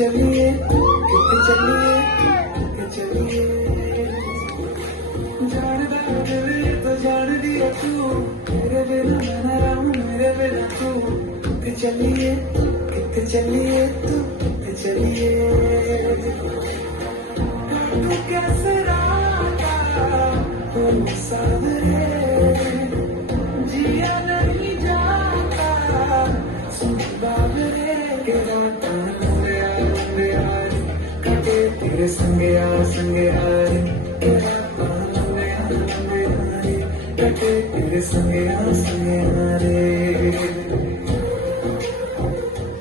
चलिए चलिए चलिए जान दिया तो जान दिया तू मेरे बिना मैं ना रहूं मेरे बिना तू चलिए तू चलिए कैसे राता सावरे जिया नहीं जाता सुन बाबरे के राता लंबे यार कटे तेरे संग यार के राता लंबे यार कटे तेरे संग यार